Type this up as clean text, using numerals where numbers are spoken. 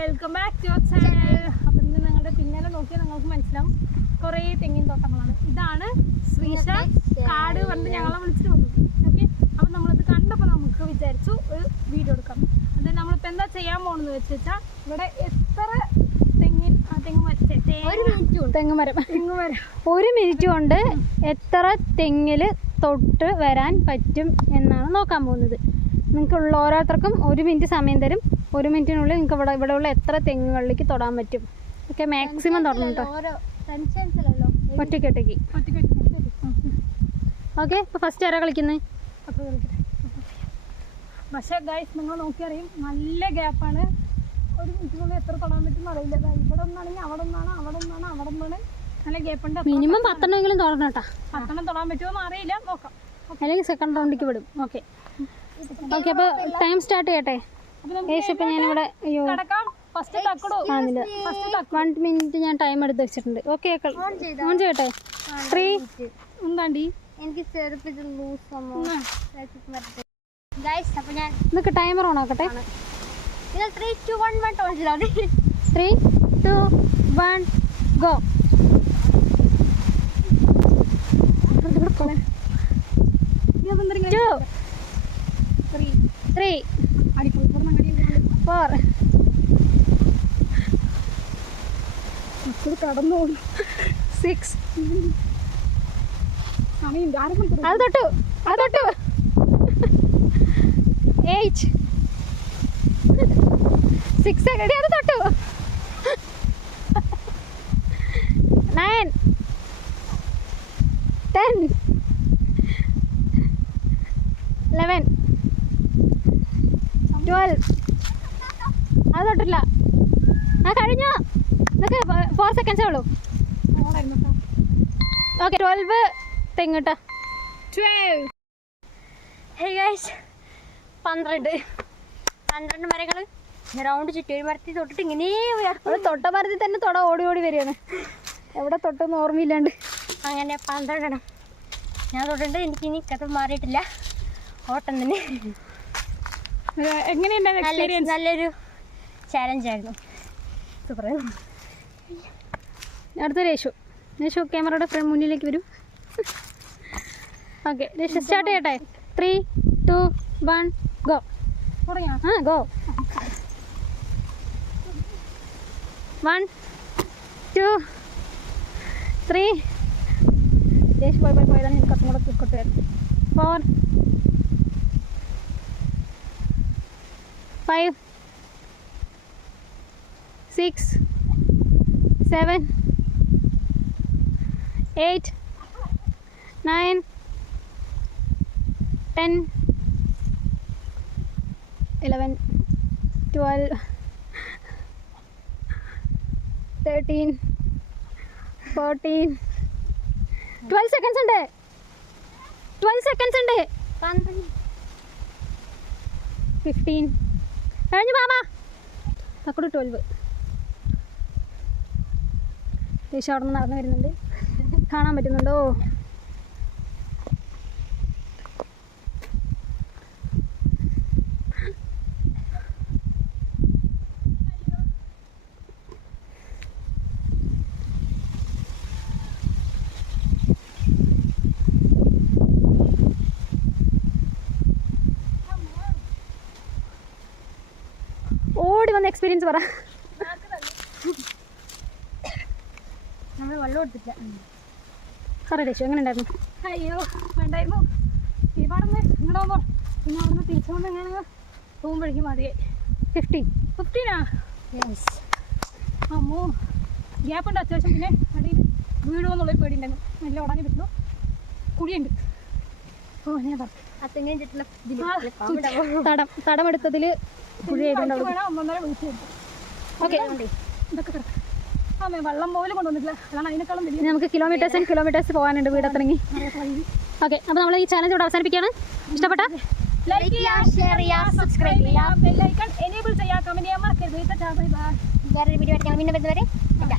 Welcome back to your channel. അപ്പം ഇന്ന് നിങ്ങളുടെ പിന്നാലെ നോക്കിയാൽ നിങ്ങൾക്ക് മനസ്സിലാവും കുറേ തെങ്ങിൻ തോട്ടങ്ങളാണ്. ഇതാണ് ശ്രീഷ കാട് കണ്ട് ഞങ്ങളെ വിളിച്ചിട്ട് വന്നത്. ഓക്കെ, അപ്പം നമ്മളിത് കണ്ടപ്പോൾ നമുക്ക് വിചാരിച്ചു ഒരു വീഡിയോ എടുക്കാം. അതായത് നമ്മളിപ്പോൾ എന്താ ചെയ്യാൻ പോകുന്നത് വെച്ചാൽ ഇവിടെ എത്ര ഒരു മിനിറ്റ് കൊണ്ട് എത്ര തെങ്ങിൽ തൊട്ട് വരാൻ പറ്റും എന്നാണ് നോക്കാൻ പോകുന്നത്. നിങ്ങൾക്കുള്ള ഓരോരുത്തർക്കും ഒരു മിനിറ്റ് സമയം തരും. ഒരു മിനിറ്റിനുള്ളിൽ നിങ്ങൾക്ക് ഇവിടെയുള്ള എത്ര തെങ്ങുകളിലേക്ക് തൊടാൻ പറ്റും. ഓക്കെ, മാക്സിമം തൊടണം കേട്ടോ, ഒറ്റയ്ക്ക്. ഓക്കെ, ഇപ്പോൾ ഫസ്റ്റ് ആരാ കളിക്കുന്നത്? പക്ഷേ ഗൈസ് നിങ്ങൾ നോക്കിയറിയും നല്ല ഗ്യാപ്പാണ്. ഒരു മിനിറ്റിനുള്ളിൽ എത്ര തൊടാൻ പറ്റും അറിയില്ല. ഇവിടെ ഒന്നാണെങ്കിൽ അവിടെ ഒന്നാണ്, അവിടെ ഒന്നാണ്, അവിടെ ഒന്നാണ്. നല്ല ഗ്യാപ്പുണ്ട്. മിനിമം 10 എങ്കിലും തൊടണം കേട്ടോ. 10 തൊടാൻ പറ്റുമോ അറിയില്ല, നോക്കാം. അല്ലെങ്കിൽ സെക്കൻഡ് റൗണ്ടിലേക്ക് വിടും. ഓക്കെ ഓക്കെ, അപ്പോൾ ടൈം സ്റ്റാർട്ട് ചെയ്യട്ടെ. ഇപ്പം ഞാനിവിടെ ആന്നില്ല, 1 മിനിറ്റ് ഞാൻ ടൈം എടുത്ത് വെച്ചിട്ടുണ്ട്. ഓക്കെ, ഓൺ ചെയ്യട്ടെ. 3 എന്താണ്ടി ഇതൊക്കെ ടൈമർ ഓൺ ആക്കട്ടെ. 3, 2, 1 3, 2, 1 ഗോ. Two, 3, 4 കടന്നോളൂ. 6 അത് തൊട്ടു 8 6 സെക്കൻഡ് അത് തൊട്ടു 9 10 11 12 അത് തൊട്ടില്ല. ആ കഴിഞ്ഞോ, ഇതൊക്കെ 4 സെക്കൻഡ്സേ ഉള്ളൂ. ഓക്കെ, 12 തെങ്ങിട്ട 12. Hey guys, 12 മരങ്ങൾ റൗണ്ട് ചുറ്റി ഒരു മരത്തിൽ തൊട്ടിട്ട് ഇങ്ങനെ തൊട്ട മരത്തിൽ തന്നെ ഓടി വരികയാണ്. എവിടെ തൊട്ടെന്ന് ഓർമ്മയില്ലാണ്ട് അങ്ങനെ 12 ഞാൻ തൊട്ടിട്ട്. എനിക്ക് ഇനി കഥ മാറിയിട്ടില്ല, ഓട്ടം തന്നെ. എങ്ങനെയുണ്ടായിരുന്നു? നല്ലൊരു ചാലഞ്ചായിരുന്നു, സൂപ്പർ. അടുത്ത രേഷു ക്യാമറയുടെ മുന്നിലേക്ക് വരും. ഓക്കെ, രേഷു സ്റ്റാർട്ട് ചെയ്യട്ടെ. 3, 2, 1 ഗോ. ഗോ. 1, 2, 3 രേഷു പോയതാണ്. എനിക്ക് കുറച്ചും കൂടെ കിട്ടുമായിരുന്നു. 4, 5, 6, 7, 8, 9, 10, 11, 12, 13, 14, 12 സെക്കൻഡ്സ് ഉണ്ട്. 15 കഴിഞ്ഞു മാമ. തക്കോട് 12. ദേശം അവിടെ നിന്ന് നടന്നു വരുന്നുണ്ട്, കാണാൻ പറ്റുന്നുണ്ടോ? ഓടി വന്ന എക്സ്പീരിയൻസ് പറ. നമ്മൾ വെള്ളം എടുത്തില്ല. പറ രേഷു, എങ്ങനെ ഉണ്ടായിരുന്നു? അയ്യോ വേണ്ടായിരുന്നു. ഈ പാടന്ന് ഇങ്ങോട്ടാകുമ്പോ പിന്നെ അവിടുന്ന് തിരിച്ചുകൊണ്ട് എങ്ങനെ പോകുമ്പോഴേക്കും മതിയായി. 15 അമ്മോ, ഗ്യാപ്പ് ഉണ്ട് അത്യാവശ്യം. പിന്നെ അടിയിൽ വീഴുമെന്നുള്ളൊരു പേടിയുണ്ടായിരുന്നു. നല്ല ഉടനെ പറ്റുള്ളൂ, കുഴിയുണ്ട്. ഓ ഞാൻ പറഞ്ഞു തടമെടുത്തതിൽ ഓക്കെ. ഇതൊക്കെ വെള്ളം പോലും കൊണ്ടുവന്നിട്ടില്ല. അതാണ് അതിനേക്കാളും വലിയ. നമുക്ക് കിലോമീറ്റേഴ്സ് പോകാനുണ്ട് വീടത്തിറങ്ങി. ഓക്കെ, അപ്പോൾ നമ്മൾ ഈ ചാലഞ്ച് ഇവിടെ അവസാനിപ്പിക്കുകയാണ്. ഇഷ്ടപ്പെട്ട ലൈക്ക് ചെയ്യുക, ഷെയർ ചെയ്യുക, സബ്സ്ക്രൈബ് ചെയ്യുക, ബെൽ ഐക്കൺ എനേബിൾ ചെയ്യുക, കമന്റ് ചെയ്യാൻ മറക്കരുത്. വേറൊരു വീഡിയോ ആയിട്ട് ഞങ്ങൾ പിന്നെ വരുന്നവരെ ബൈ.